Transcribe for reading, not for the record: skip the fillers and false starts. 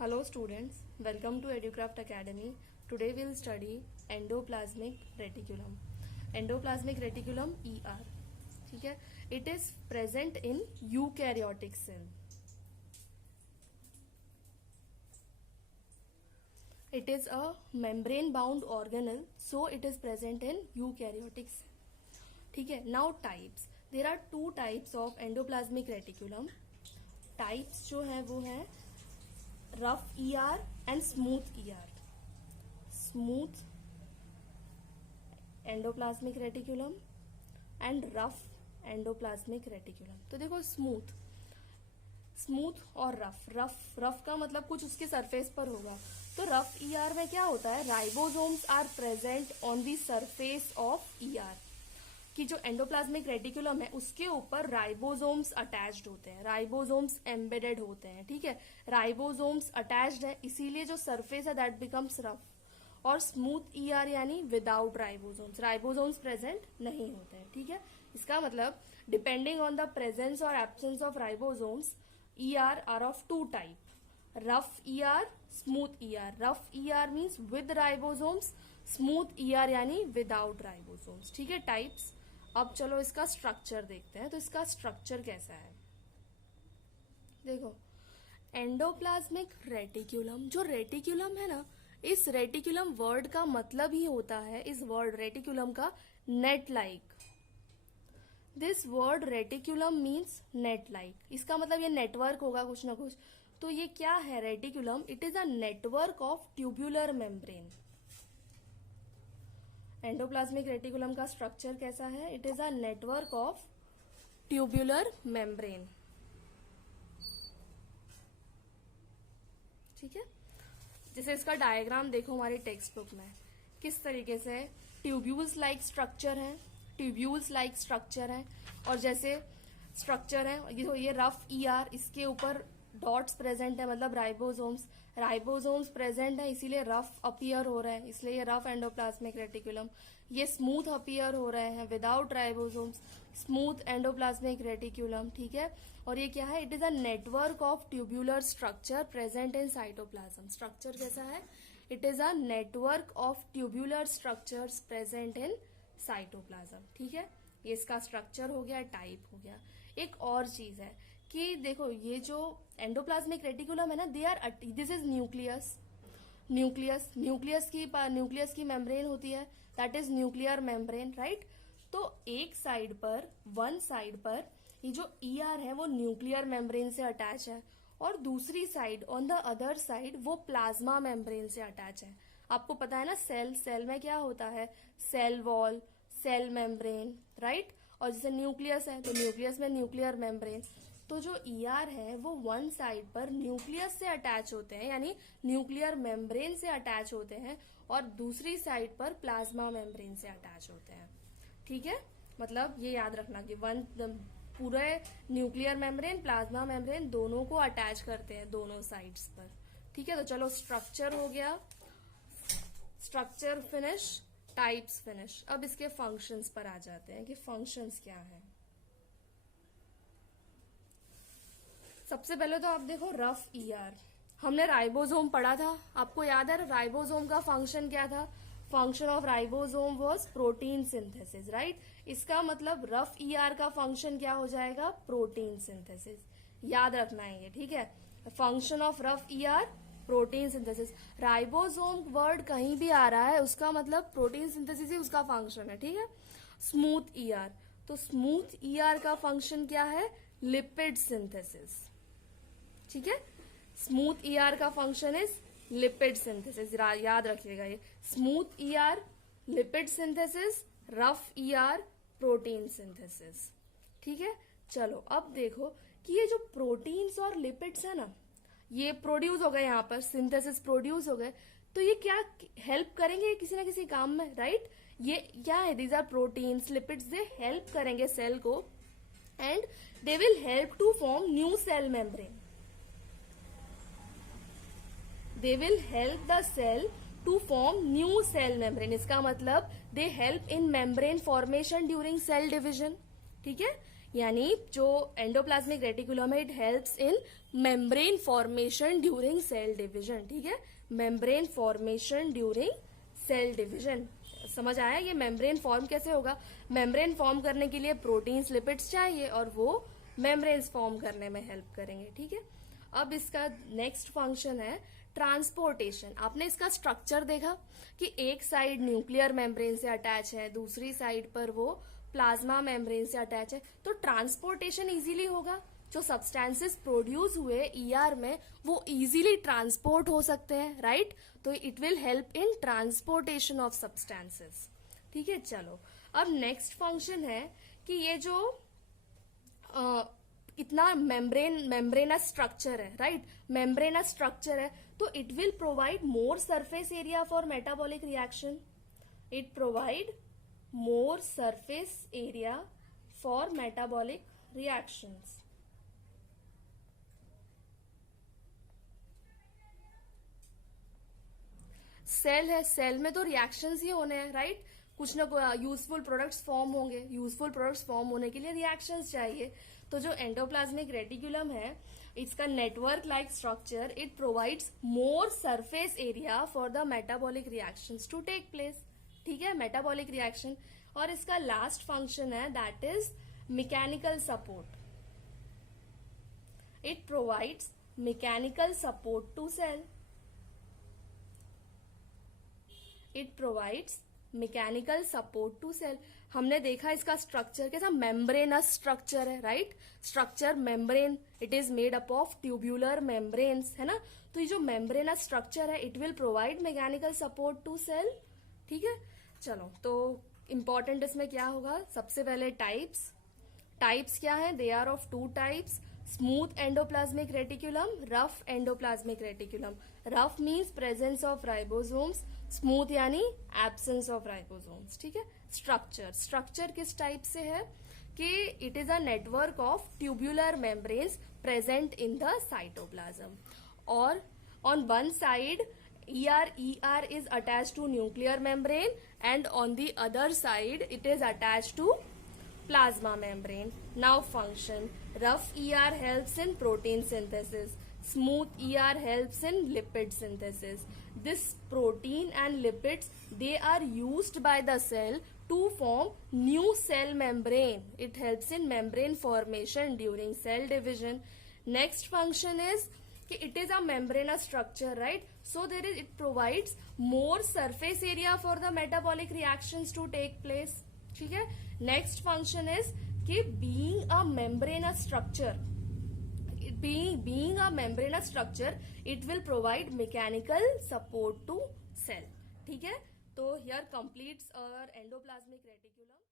Hello students, welcome to EduCraft Academy. Today we will study endoplasmic reticulum. Endoplasmic reticulum ER. ठीक है, it is present in eukaryotic cell. It is a membrane bound organelle, so it is present in eukaryotic cell. ठीक है, now types. There are two types of endoplasmic reticulum. Types जो है वो है rough ER and smooth ER. Smooth endoplasmic reticulum and rough endoplasmic reticulum. तो देखो smooth और rough का मतलब कुछ उसके सरफेस पर होगा. तो रफ ER में क्या होता है, ribosomes are present on the surface of ER. कि जो एंडोप्लाज्मिक रेटिकुलम है उसके ऊपर राइबोसोम्स अटैच्ड होते हैं, राइबोसोम्स एम्बेडेड होते हैं. ठीक है, राइबोसोम्स अटैच्ड है इसीलिए जो सरफेस है दैट बिकम्स रफ. और स्मूथ ER यानी विदाउट राइबोसोम्स, राइबोसोम्स प्रेजेंट नहीं होते हैं. ठीक है, इसका मतलब डिपेंडिंग ऑन द प्रेजेंस और absence of ribosomes ER are of to type, rough ER, smooth ER. Rough ER means with ribosomes, smooth ER यानी विदाउट राइबोसोम्स. ठीक है, टाइप्स. अब चलो इसका स्ट्रक्चर देखते हैं. तो इसका स्ट्रक्चर कैसा है, देखो एंडोप्लाज्मिक रेटिकुलम. जो रेटिकुलम है ना, इस रेटिकुलम वर्ड का मतलब ही होता है, इस वर्ड रेटिकुलम का, net like. This word reticulum means net like. इसका मतलब ये नेटवर्क होगा कुछ ना कुछ. तो ये क्या है reticulum? It is a network of tubular membrane. Endoplasmic reticulum का स्ट्रक्चर कैसा है? It is a network of tubular membrane. ठीक है, जैसे इसका डायग्राम देखो हमारी टेक्स्ट बुक में किस तरीके से ट्यूब्यूल्स लाइक स्ट्रक्चर है, ट्यूब्यूल्स लाइक स्ट्रक्चर है. और जैसे स्ट्रक्चर है ये रफ ER, इसके ऊपर डॉट्स प्रेजेंट है मतलब राइबोसोम्स प्रेजेंट है इसीलिए रफ अपीयर हो रहे हैं, इसलिए ये रफ एंडोप्लाज्मिक रेटिकुलम. ये स्मूथ अपीयर हो रहे हैं without ribosomes, smooth endoplasmic reticulum. ठीक है, और ये क्या है? It is a network of tubular structure present in cytoplasm. Structure कैसा है? It is a network of tubular structures present in cytoplasm. ठीक है, ये इसका स्ट्रक्चर हो गया, टाइप हो गया. एक और चीज है कि देखो ये जो एंडोप्लाज्मिक रेटिकुलम है ना, they are, this is nucleus की मेम्ब्रेन होती है, that is nuclear membrane, right. तो वन साइड पर ये जो ER है वो न्यूक्लियर मेम्ब्रेन से अटैच है और दूसरी side on the other side वो प्लाज्मा मेम्ब्रेन से अटैच है. आपको पता है ना, सेल में क्या होता है, cell wall, cell membrane, right. और जैसे न्यूक्लियस है तो न्यूक्लियस में न्यूक्लियर मेम्ब्रेन. तो जो ER है वो वन साइड पर न्यूक्लियस से अटैच होते हैं यानी न्यूक्लियर मेम्ब्रेन से अटैच होते हैं और दूसरी साइड पर प्लाज्मा मेम्ब्रेन से अटैच होते हैं. ठीक है, मतलब ये याद रखना कि पूरे न्यूक्लियर मेम्ब्रेन, प्लाज्मा मेम्ब्रेन दोनों को अटैच करते हैं दोनों साइड्स पर. ठीक है, तो चलो स्ट्रक्चर हो गया, स्ट्रक्चर फिनिश, टाइप्स फिनिश. अब इसके फंक्शंस पर आ जाते हैं कि फंक्शंस क्या है. सबसे पहले तो आप देखो रफ ER, हमने राइबोसोम पढ़ा था, आपको याद है राइबोसोम का फंक्शन क्या था? Function of ribosome was protein synthesis, right. इसका मतलब रफ ER का फंक्शन क्या हो जाएगा? Protein synthesis. याद रखना है ये, ठीक है. Function of rough ER protein synthesis. Ribosome word कहीं भी आ रहा है उसका मतलब प्रोटीन सिंथेसिस ही उसका फंक्शन है. ठीक है. स्मूथ ER, तो स्मूथ ER का फंक्शन क्या है? Lipid synthesis. ठीक है, स्मूथ ER का फंक्शन इज लिपिड सिंथेसिस. याद रखिएगा ये, smooth ER lipid synthesis, rough ER protein synthesis. ठीक है, चलो अब देखो कि ये जो प्रोटीन्स और लिपिड्स है ना, ये प्रोड्यूस हो गए, यहाँ पर सिंथेसिस प्रोड्यूस हो गए, तो ये क्या हेल्प करेंगे किसी ना किसी काम में, राइट. ये क्या है? These are proteins, lipids, they help करेंगे सेल को and they will help to form new cell membrane. They will help the cell to form new cell membrane. इसका मतलब they help in membrane formation during cell division. ठीक है, यानी जो endoplasmic reticulum है, it helps in membrane formation during cell division. ठीक है, membrane formation during cell division. समझ आया ये मेम्ब्रेन फॉर्म कैसे होगा? मेम्ब्रेन फॉर्म करने के लिए प्रोटीन्स, लिपिड्स चाहिए और वो मेम्ब्रेन्स फॉर्म करने में हेल्प करेंगे. ठीक है, अब इसका नेक्स्ट फंक्शन है ट्रांसपोर्टेशन. आपने इसका स्ट्रक्चर देखा कि एक साइड न्यूक्लियर मेम्ब्रेन से अटैच है, दूसरी साइड पर वो प्लाज्मा मेम्ब्रेन से अटैच है. तो ट्रांसपोर्टेशन इजीली होगा. जो सब्सटेंसेस प्रोड्यूस हुए ईआर में वो इजीली ट्रांसपोर्ट हो सकते हैं, राइट? तो it will help in transportation of substances. ठीक है, चलो अब नेक्स्ट फंक्शन है कि ये जो इतना मेम्ब्रेनस स्ट्रक्चर है, राइट? मेम्ब्रेनस स्ट्रक्चर है तो it will provide more surface area for metabolic reaction. It provide more surface area for metabolic reactions. Cell है, सेल में तो रिएक्शंस ही होने हैं, राइट? कुछ ना यूजफुल प्रोडक्ट्स फॉर्म होंगे. यूजफुल प्रोडक्ट्स फॉर्म होने के लिए रिएक्शंस चाहिए. तो जो एंडोप्लाज्मिक रेटिकुलम है, इसका network like structure, it provides more surface area for the metabolic reactions to take place. ठीक है, मेटाबॉलिक रिएक्शन. और इसका लास्ट फंक्शन है that is mechanical support. It provides mechanical support to cell. It provides mechanical support to cell. हमने देखा इसका structure कैसा membranous structure है, right? Structure membrane, it is made up of tubular membranes, है ना? तो ये जो मेम्ब्रेनस स्ट्रक्चर है, it will provide mechanical support to cell. ठीक है, चलो तो इंपॉर्टेंट इसमें क्या होगा? सबसे पहले टाइप्स क्या है? They are of two types, smooth endoplasmic reticulum, rough endoplasmic reticulum. Rough means presence of ribosomes, smooth यानी एब्सेंस ऑफ राइबोसोम्स. ठीक है, स्ट्रक्चर किस टाइप से है कि it is a network of tubular membranes present in the cytoplasm. और on one side ER is attached to nuclear membrane and on the other side it is attached to plasma membrane. Now function: rough ER helps in protein synthesis, smooth ER helps in lipid synthesis. This protein and lipids, they are used by the cell to form new cell membrane. It helps in membrane formation during cell division. Next function is it is a membranous structure, right? So it provides more surface area for the metabolic reactions to take place. ठीक है, next function is कि being a membranous structure, it will provide mechanical support to cell. ठीक है, तो here completes our endoplasmic reticulum.